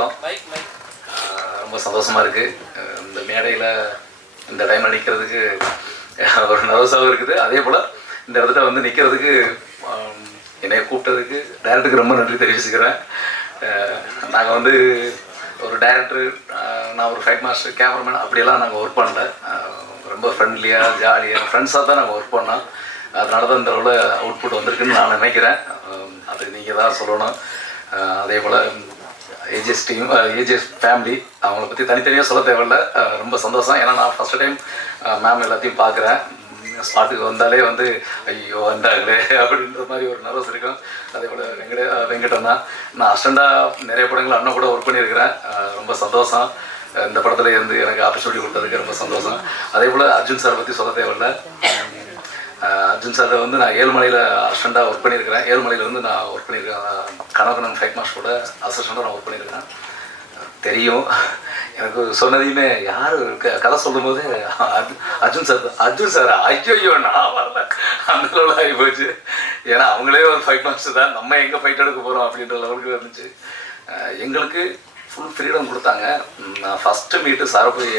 வணக்கம். ரொம்ப சந்தோஷமாக இருக்குது. இந்த மேடையில் இந்த டைமில் நிற்கிறதுக்கு ஒரு நர்வஸாகவும் இருக்குது. அதே போல் இந்த இடத்துல வந்து நிற்கிறதுக்கு என்னை கூப்பிட்டதுக்கு டைரக்டருக்கு ரொம்ப நன்றி தெரிவிச்சுக்கிறேன். நாங்கள் வந்து ஒரு டைரக்டர், நான் ஒரு ஃபைட் மாஸ்டர், கேமராமேன் அப்படியெல்லாம் நாங்கள் ஒர்க் பண்ணல. ரொம்ப ஃப்ரெண்ட்லியாக ஜாலியாக ஃப்ரெண்ட்ஸாக தான் நாங்கள் ஒர்க் பண்ணோம். அதனால தான் இந்த அளவில் அவுட்புட் வந்திருக்குன்னு நான் நினைக்கிறேன். அது நீங்கள் தான் சொல்லணும். அதே போல் ஏஜிஎஸ் டீம், ஏஜிஎஸ் ஃபேமிலி, அவங்கள பற்றி தனித்தனியாக சொல்ல தேவையில்ல. ரொம்ப சந்தோஷம். ஏன்னா நான் ஃபஸ்ட்டு டைம் மேம் எல்லாத்தையும் பார்க்குறேன். ஸ்பாட்டுக்கு வந்தாலே வந்து ஐயோ வந்தாங்களே அப்படின்ற மாதிரி ஒரு நர்வஸ் இருக்கும். அதே போல் வெங்கடண்ணா, நான் அஸ்டண்டாக நிறைய படங்கள் அண்ணன் கூட ஒர்க் பண்ணியிருக்கிறேன். ரொம்ப சந்தோஷம். இந்த படத்தில் வந்து எனக்கு ஆப்பர்ச்சுனிட்டி கொடுத்ததுக்கு ரொம்ப சந்தோஷம். அதே போல் அர்ஜுன் சார் பற்றி சொல்ல தேவையில்லை. அர்ஜுன் சார் வந்து நான் ஏழுமலையில் அசிஸ்டண்ட்டாக ஒர்க் பண்ணியிருக்கிறேன். ஏழுமலையில் வந்து நான் ஒர்க் பண்ணியிருக்கேன். கனகனன் ஃபைட் மாஸ்டரோட அசிஸ்டண்ட்டாக நான் ஒர்க் பண்ணியிருக்கிறேன். தெரியும் எனக்கு சொன்னதையுமே யார் கதை சொல்லும்போது அர்ஜுன் சார் ஐயோ நான் வரல அந்த லெவலில் ஆகி போச்சு. ஏன்னா அவங்களே ஒரு ஃபைட் மாஸ்டர் தான், நம்ம எங்கே ஃபைட் எடுக்க போகிறோம் அப்படின்ற லெவலுக்கு இருந்துச்சு. எங்களுக்கு ஃபுல் ஃப்ரீடம் கொடுத்தாங்க. நான் ஃபஸ்ட்டு மீட்டு சாரை போய்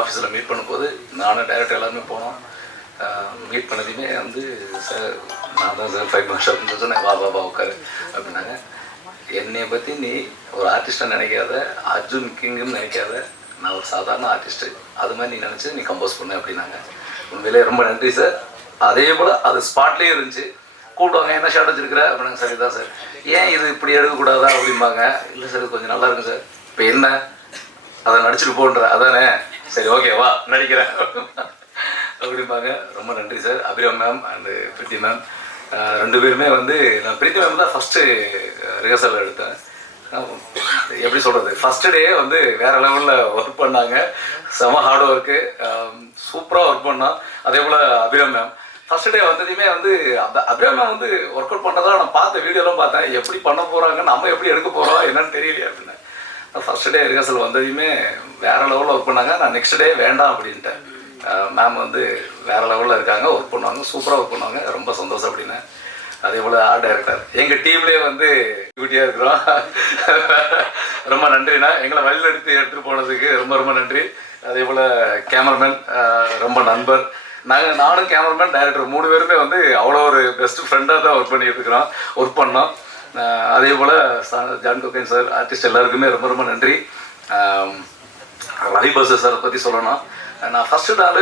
ஆஃபீஸில் மீட் பண்ணும்போது நானும் டைரக்டர் எல்லாருமே போனோம். மீட் பண்ணதையுமே வந்து சார் நான் தான் சார் ஃபைட் மாஸ்டர் அப்படின்னு சொன்னேன். வா உட்காரு அப்படின்னாங்க. என்னை பற்றி நீ ஒரு ஆர்டிஸ்ட்டாக நினைக்காத, அர்ஜுன் கிங்குன்னு நினைக்காத, நான் ஒரு சாதாரண ஆர்டிஸ்ட்டு, அது மாதிரி நீ நினச்சி நீ கம்போஸ் பண்ணு அப்படின்னாங்க. உண்மையிலே ரொம்ப நன்றி சார். அதே போல் அது ஸ்பாட்லேயே இருந்துச்சு. கூப்பிடுவாங்க, என்ன ஷார்ட் வச்சுருக்கிற அப்படின்னாங்க. சரி தான் சார். ஏன் இது இப்படி எடுக்கக்கூடாதா அப்படிம்பாங்க. இல்லை சார் இது கொஞ்சம் நல்லா இருக்கும் சார். இப்போ என்ன அதை நடிச்சுட்டு போன்ற அதானே, சரி ஓகேவா நடிக்கிறேன் அப்படிம்பாங்க. ரொம்ப நன்றி sir. Abram ma'am and Preethi ma'am ரெண்டு பேருமே வந்து, நான் பிரீத்தி மேம் தான் ஃபஸ்ட்டு ரிஹர்சல் எடுத்தேன். எப்படி சொல்கிறது, ஃபஸ்ட்டு டே வந்து வேறு லெவலில் ஒர்க் பண்ணாங்க. செம ஹார்ட் ஒர்க்கு, சூப்பராக ஒர்க் பண்ணோம். அதே போல் அபிராம் மேம் ஃபஸ்ட்டு டே வந்ததையுமே வந்து அபிராம் மேம் வந்து ஒர்க் அவுட் பண்ணுறதா நான் பார்த்த வீடியோலாம் பார்த்தேன். எப்படி பண்ண போகிறாங்க, நம்ம எப்படி எடுக்க போகிறோம் என்னன்னு தெரியலையே அப்படின்னு. ஃபஸ்ட்டு டே ரிஹர்சல் வந்ததையுமே வேறு லெவலில் ஒர்க் பண்ணாங்க. நான் நெக்ஸ்ட் டே வேண்டாம் அப்படின்ட்டேன். மேம் வந்து வேறு லெவலில் இருக்காங்க, ஒர்க் பண்ணுவாங்க, சூப்பராக ஒர்க் பண்ணுவாங்க. ரொம்ப சந்தோஷம் அப்படின்னு. அதே போல் ஆர்ட் டைரக்டர் எங்கள் டீம்லேயே வந்து டியூட்டியாக இருக்கிறோம். ரொம்ப நன்றிண்ணா, எங்களை வழியில் எடுத்துகிட்டு போனதுக்கு ரொம்ப நன்றி. அதே போல் கேமராமேன் ரொம்ப நண்பர். நானும் கேமராமேன் டைரக்டர் 3 பேருமே வந்து அவ்வளோ ஒரு பெஸ்ட் ஃப்ரெண்டாக தான் ஒர்க் பண்ணோம். அதே போல் ஜான் கோகேன் சார், ஆர்டிஸ்ட் எல்லாருக்குமே ரொம்ப நன்றி. ரவி பஸ் சாரை பற்றி சொல்லணும். நான் ஃபஸ்ட்டு நாள்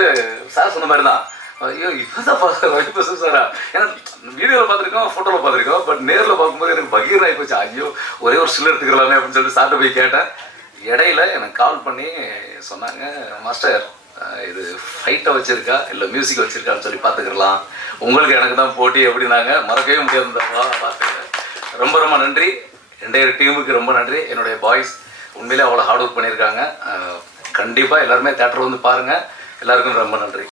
சார் சொன்ன மாதிரி தான், ஐயோ இப்போ தான் ரவி பஸ் சாரா, ஏன்னா வீடியோவில் பார்த்துருக்கோம், ஃபோட்டோவில் பார்த்துருக்கோம், பட் நேரில் பார்க்கும்போது எனக்கு பகீர் ஆகி போச்சு. ஐயோ ஒரே ஒரு ஸ்டில் எடுத்துக்கலாமே அப்படின்னு சொல்லிட்டு சார்ட்ட போய் கேட்டேன். இடையில எனக்கு கால் பண்ணி சொன்னாங்க, மாஸ்டர் இது ஃபைட்டை வச்சுருக்கா இல்லை மியூசிக் வச்சுருக்கான்னு சொல்லி பார்த்துக்கலாம், உங்களுக்கு எனக்கு தான் போட்டி அப்படின்னாங்க. மறக்கவே முடியாது. பார்த்துக்கிறேன். ரொம்ப நன்றி. என்டையர் டீமுக்கு ரொம்ப நன்றி. என்னுடைய பாய்ஸ் உண்மையிலே அவ்வளோ ஹார்ட் ஒர்க் பண்ணியிருக்காங்க. கண்டிப்பாக எல்லாருமே தேட்டர் வந்து பாருங்கள். எல்லாருக்கும் ரொம்ப நன்றி.